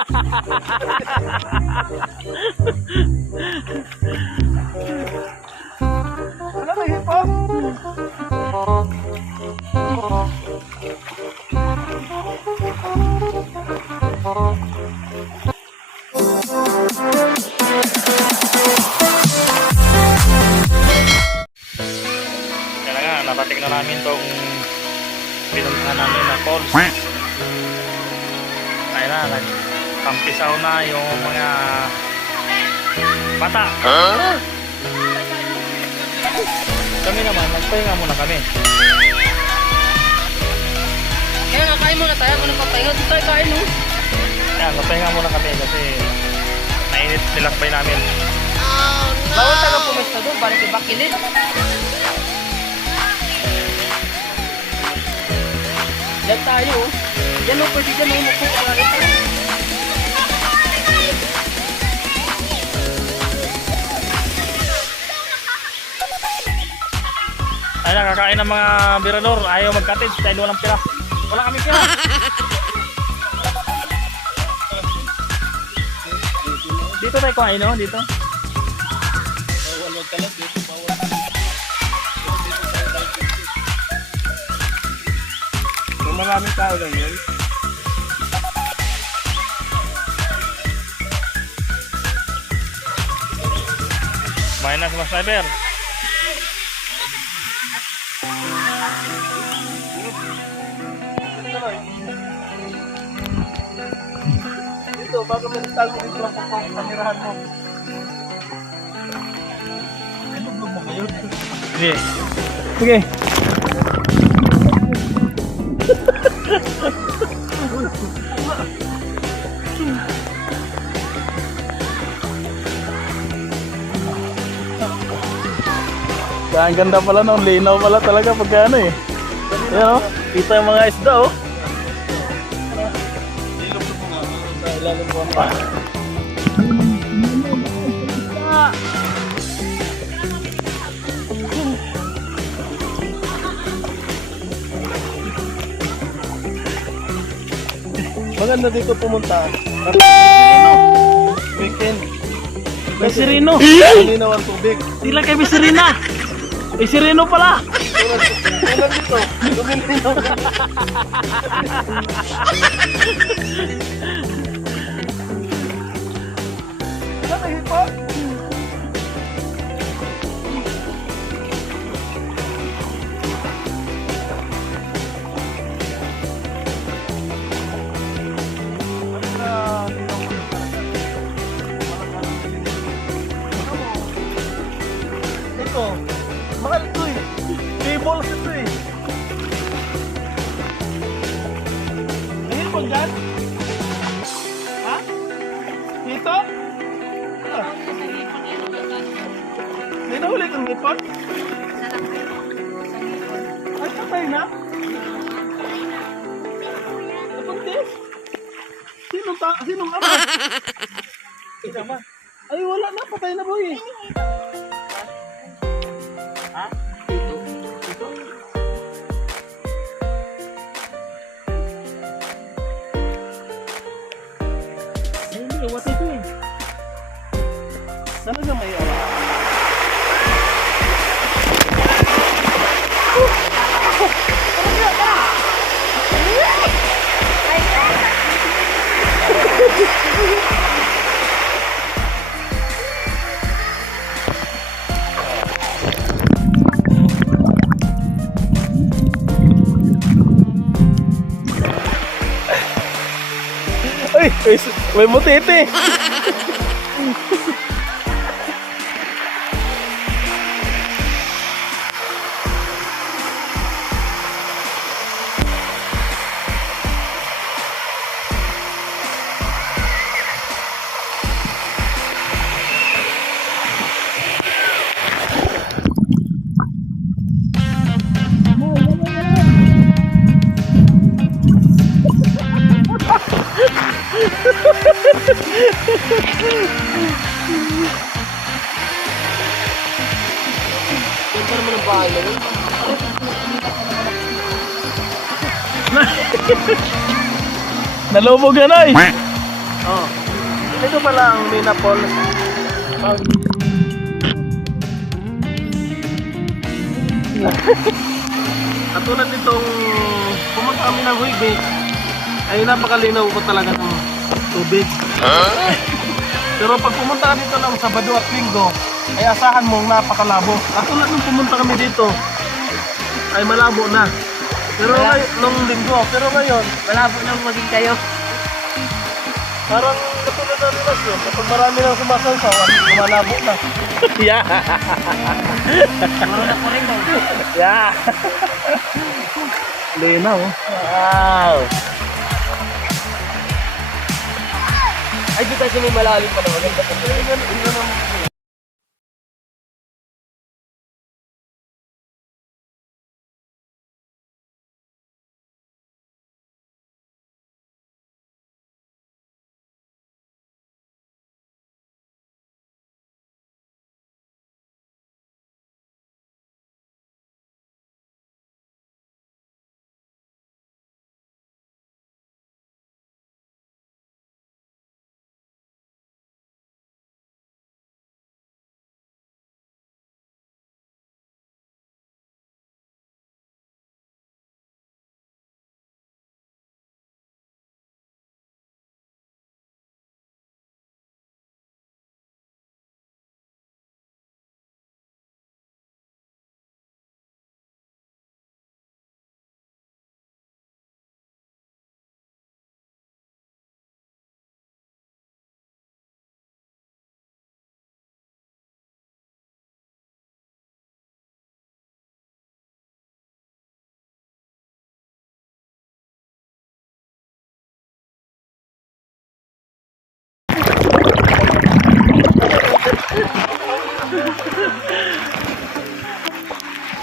Wala may hipon. Kaya nga, narating na namin tong pinuntahan namin na falls. Ayun na, nagkampisaw na yung mga bata. Kami naman, nagpahinga muna kami. Kaya nga kain muna tayo, ano papahinga? Dito tayo kain, no? Yan, nagpahinga muna kami kasi mainit nilakbay namin. Bawal taga pumesta doon, balik iba kilid. Diyan tayo, oh. Diyan, oh, pwede dyan, oh, mupo ka lang ito. Ay, nakakain ng mga birador. Ayaw mag-cottage dahil walang pira. Wala kami pira. Dito tayo kumain, no? Dito. Bawal magkalat dito. Bawal. Kung maraming tao lang yun. Minus mas sniper. Dito, bago manitago dito ang pagkakamirahan mo. Ano vlog mo kayo? Sige. Sige. Ang ganda pala nung linaw pala talaga pagka ano eh. Ayan o, kita yung mga isda o. Ilalim po ang pa. Maganda dito pumunta. Weekend. May sireno. Malinaw ang tubig. Tila kay may sirena. May sireno pala. Tulad dito. Lumilinaw. Wala may hipon. Ito, mahal ito eh. Tables ito eh. Ngayon po dyan? Ha? Dito? Ah. May nahuli kang hipon? Ay, patay na? Napuntis? Sinong ama? Ay, wala na. Patay na boy eh. Ha? Dito? Dito? Ay, hindi. What ito eh? Sana na may awa? Ay, may mutete. Ganda naman ang bahay na yun. Nalubog na na eh. Oh. Ito pala ang Mina Falls. At tulad nitong pumunta kami ng Huy Beach, ay napakalinaw po talaga ng tubig. Pero pag pumunta ka dito ng Sabado at Linggo, ay asahan mong napakalabo. At tulad nung pumunta kami dito, ay malabo na. Pero nung Linggo, pero ngayon, Malabo nang maging kayo. parang katulad na relasyon. Kapag marami nang sumasawsawan, lumalabo na. Yeah. Siguro na ko rin daw. Yeah. Linaw. Wow. Ay, di kasi may malalim pa na maganda pa.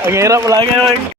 Ang hirap lagi.